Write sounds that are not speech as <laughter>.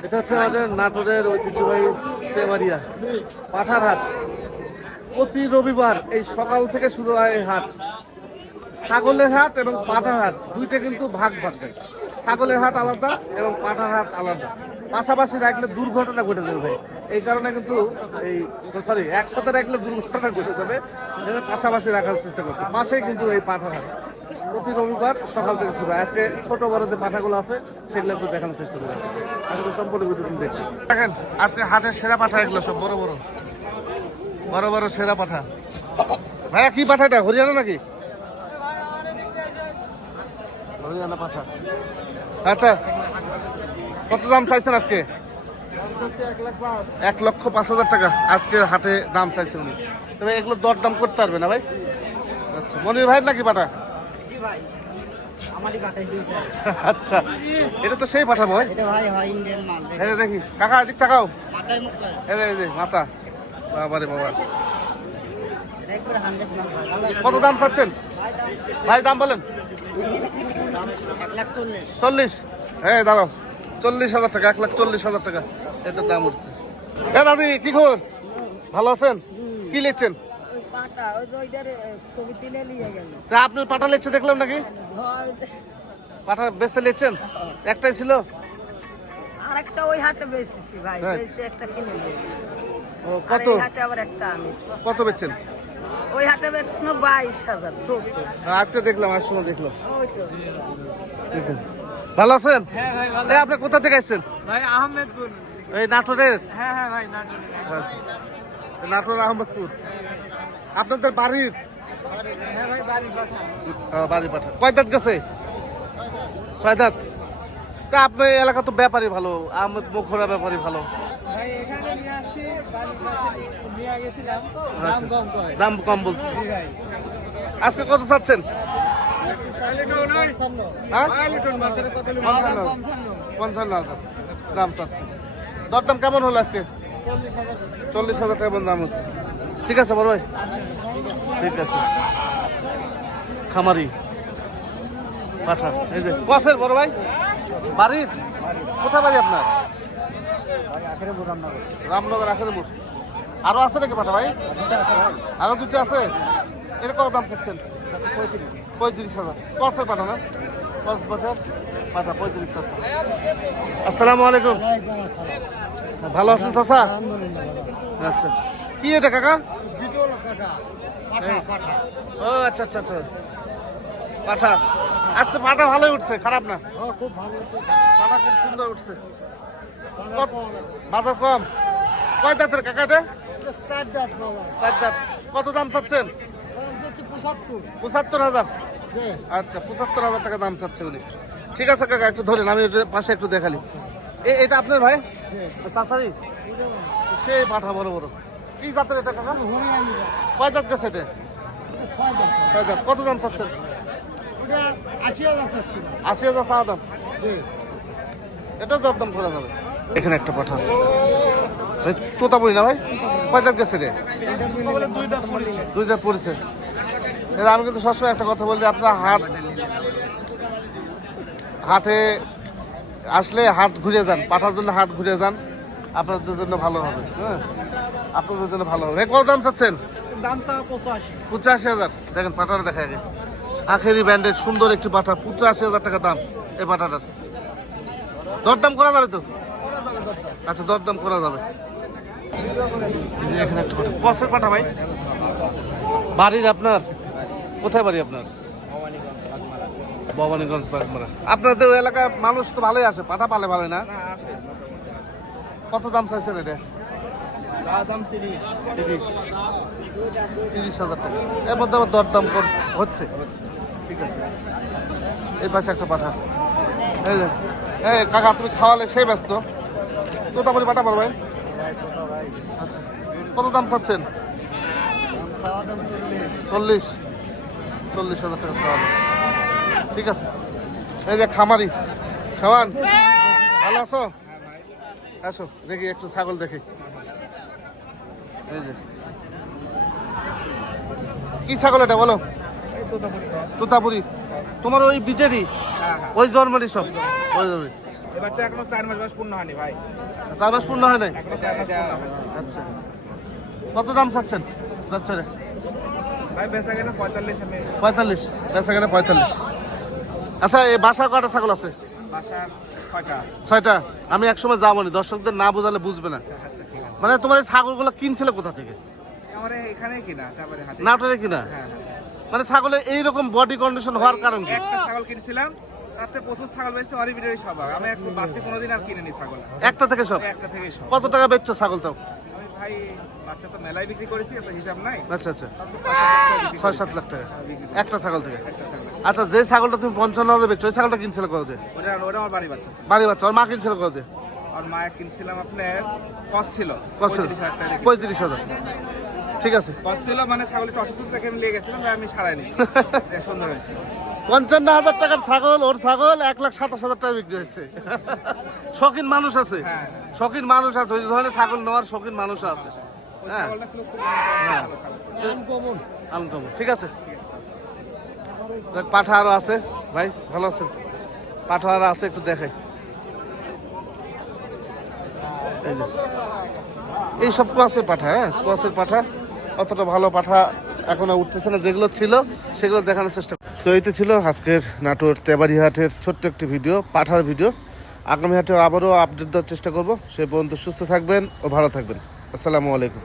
এটা হচ্ছে আমাদের নাটোরের ঐতিহ্যবাহী তেমারিয়া, পাঠার হাট। প্রতি রবিবার এই সকাল থেকে শুরু হয় হাট। ছাগলের হাট এবং পাঠার হাট, দুইটা কিন্তু ভাগ ভাগ দেয় ছাগলের হাট আলাদা এবং পাঠার হাট আলাদা। পাশাপাশি রাখলে দুর্ঘটনা ঘটে যাবে এই কারণে কিন্তু এই সরি একসাথে রাখলে দুর্ঘটনা ঘটে যাবে। পাশাপাশি রাখার চেষ্টা করছে। পাশেই কিন্তু এই পাঠার হাট। প্রতি রবিবার সকাল থেকে শুরু। আজকে ছোট বড় যে পাঠাগুলো আছে, সেগুলো একটু দেখানোর চেষ্টা করি। আসলে সম্পূর্ণ ভিডিও দেখি দেখেন, আজকে হাটের সেরা পাঠা এগুলো সব, বড় বড়। বড় বড় সেরা পাঠা। ভাইয়া, কি পাঠাটা হরিয়ানা নাকি? হরিয়ানা পাঠা। আচ্ছা কত দাম চাইছেন আজকে? এক লক্ষ পাঁচ হাজার টাকা। আজকে হাটে দাম চাইছে উনি। তবে এগুলো দর দাম করতে পারবে না ভাই? আচ্ছা মনির ভাই নাকি পাঠা? আচ্ছা এটা তো সেই পাঠা ভাই এটা হয় দেখে কাকা এদিক তাকাও। মাথা। বাবা রে বাবা। কত দাম চাচ্ছেন? ভাই দাম বলেন। চল্লিশ। চল্লিশ? হ্যাঁ দাঁড়াও। চল্লিশ হাজার টাকা এক লাখ চল্লিশ হাজার টাকা। এটার দাম উঠছে। এ দাদি কি খবর? ভালো আছেন? কি লিখছেন? তা আপনার পাটা লিখছে দেখলাম নাকি? পাটা বেচতে লিখছেন একটাই ছিল? আর একটা ওই হাটে বেচেছি ভাই হ্যাঁ। একটা কিনে নিয়ে ও কত? হাটে আবার একটা আনিছি কত বেচছেন ওই হাটে বেচছিল বাইশ হাজার সত্তর। আজকে দেখলাম আজ সময় দেখলাম। ওই তো। ঠিক আছে। ভালো আছেন? হ্যাঁ ভাই ভালো এই আপনি কোথা থেকে আসছেন? ভাই আহমেদপুর। এই নাটোরের? হ্যাঁ হ্যাঁ ভাই নাটক আচ্ছা। নাটোর আহমদপুর। আপনাদের বাড়ির? হ্যাঁ বাড়ি পাঠা কয় দাঁত গেছে? ছয় দাঁত? তা আপনার এলাকা তো ব্যাপারই ভালো আহমদ মুখরা ব্যাপারই ভালো। দাম আচ্ছা। কম দাম কম বলছে আজকে কত চাচ্ছেন? হ্যাঁ? পঞ্চান্ন। হাজার দাম চাচ্ছেন। দরদাম কেমন হলো আজকে? চল্লিশ হাজার। টাকা মতো দাম হচ্ছে। ঠিক আছে, বড় ভাই। ঠিক আছে। খামারি। পাঠা। এই যে কসের বড় ভাই। বাড়ির? কোথায় বাড়ি আপনার? রামনগর আখের মোড়। আরও আছে নাকি পাঠা ভাই? আরও দুটো আছে? এর কত দাম চাচ্ছেন? পঁয়ত্রিশ হাজার। কসের পাঠা না? কস বছর। পাঠা পঁয়ত্রিশ হাজার। আসসালামু আলাইকুম। ভালো আছেন চাচা? আচ্ছা। কি এটা কাকা? ও আচ্ছা আচ্ছা আচ্ছা। পাঠা। আজকে পাঠা ভালোই উঠছে খারাপ না? খুব ভালো পাঠা খুব সুন্দর উঠছে। বাজার কম। কয় দাঁতের কাকা এটা? চার দাঁত চার দাঁত। কত দাম চাচ্ছেন? পঁচাত্তর। হাজার? আচ্ছা পঁচাত্তর হাজার টাকা দাম চাচ্ছে উনি। ঠিক আছে কাকা একটু ধরেন আমি পাশে একটু দেখালি। এটা আপনার ভাই? চাচারি সেই পাঠা বড় বড়। কি জাতের এটা কাকা? কয় দাঁত গেছে এটা? ছয় দাঁত। কত দাম চাচ্ছেন? আশি হাজার পাচ্ছি আশি হাজার চা দাম এটাও দর দাম করা যাবে। এখানে একটা পাঠা আছে। এই তোতাপুরি না ভাই? কয় দাঁত গেছে রে? দুই দাঁত পড়েছে। দুই দাঁত পড়েছে এবার আমি কিন্তু সবসময় একটা কথা বলি আপনার হাট হাটে আসলে হাট ঘুরে যান পাঠার জন্য হাট ঘুরে যান। আপনাদের জন্য ভালো হবে হ্যাঁ? আপনাদের জন্য ভালো হবে। কত দাম চাচ্ছেন? পঁচাশি। হাজার। দেখেন পাটাটা দেখা যায় আখেরি ব্যান্ডের সুন্দর একটি পাঠা পঁচাশি হাজার টাকা দাম এই পাটাটার। দরদাম করা যাবে তো? আচ্ছা দরদাম করা যাবে। এই এখানে একটা পাঠা কসের পাঠা ভাই। বাড়ির আপনার? কোথায় বাড়ি আপনার? ভবানীগঞ্জ বাগমারা। আপনাদের ওই এলাকার মানুষ তো ভালোই আসে পাঠা পালে ভালো না? কত দাম চাইছেন এটা? দাম তিরিশ। তিরিশ। হাজার টাকা। এর মধ্যে আবার দরদাম কর হচ্ছে। ঠিক আছে। এই পাশে একটা পাঠা। এই যে। এই কাকা তুমি খাওয়ালে সেই ব্যস্ত। তো তারপরে পাঠা পারবেন আচ্ছা। কত দাম চাচ্ছেন? চল্লিশ। চল্লিশ হাজার টাকা চাওয়া ঠিক আছে। এই যে খামারি। খাওয়ান। ভালো আছো? আসো দেখি একটু ছাগল দেখি। এই যে। কি ছাগল এটা বলো? তোতাপুরি। তোমার ওই বিচেরই ওই জন্মেরই সব। ওই জন্মেরই। বাচ্চা এখনও চার মাস পূর্ণ হয়নি ভাই। চার মাস পূর্ণ হয় নাই? আচ্ছা। কত দাম চাচ্ছেন? যাচ্ছে রে। পঁয়তাল্লিশ পঁয়তাল্লিশ বেচা কেনা পঁয়তাল্লিশ। আচ্ছা এই বাসার কটা ছাগল আছে? বাসার ছয়টা আমি একসময় যাব নি দর্শকদের না বোঝালে বুঝবে না। আচ্ছা মানে তোমার এই ছাগলগুলো কিনছিলে কোথা থেকে? নাটোরে কিনা? হ্যাঁ হ্যাঁ। মানে ছাগলের এইরকম বডি কন্ডিশন হওয়ার কারণ কি? একটা ছাগল কিনেছিলাম তাতে প্রচুর ছাগল অরিবিটারি আমি বাড়তি কোনোদিন আর ছাগল। একটা থেকে সব? একটা থেকেই সব। কত টাকা বেচছো ছাগল তাও আমি ভাই বাচ্চা তো মেলায় বিক্রি করেছি এত হিসাব নাই। আচ্ছা আচ্ছা। ছয় সাত লাখ টাকা করেছি। একটা ছাগল থেকে? আচ্ছা যে ছাগলটা তুমি পঞ্চান্ন হাজার বেচছো ওই ছাগলটা কিনছিলে কত দিয়ে? ওটা ওটা আমার বাড়ি বাচ্চা বাড়ি বাচ্চা ওর মা কিনছিল কত দিয়ে? আর কিনছিলাম আপনার কস ছিল। ছিল? পঁয়ত্রিশ হাজার টাকা পঁয়ত্রিশ হাজার। ঠিক আছে। কস ছিল মানে ছাগলটা অসুস্থ রেখে আমি নিয়ে গেছিলাম আমি সারাই নিয়েছি। <laughs> সুন্দর হয়েছে। পঞ্চান্ন হাজার টাকার ছাগল ওর ছাগল এক লাখ সাতাশ হাজার টাকা বিক্রি হয়েছে। <laughs> শৌখিন মানুষ আছে। হ্যাঁ। শৌখিন মানুষ আছে ওই ধরনের ছাগল নেওয়ার শৌখিন মানুষ আছে। হ্যাঁ। আনকমন ঠিক আছে। পাঠা আরও আছে। ভাই, ভালো আছেন? পাঠা আরও আছে, একটু দেখাই। এই সব কোয়াসের পাঠা হ্যাঁ? কোয়াসের পাঠা, অতটা ভালো পাঠা এখনও উঠতেছে না। যেগুলো ছিল, সেগুলো দেখানোর চেষ্টা। তো এইতে ছিল আজকের নাটোর তেবারি হাটের ছোট্ট একটি ভিডিও, পাঠার ভিডিও। আগামী হাটে আবারও আপডেট দেওয়ার চেষ্টা করব। সে পর্যন্ত সুস্থ থাকবেন ও ভালো থাকবেন। আসসালামু আলাইকুম।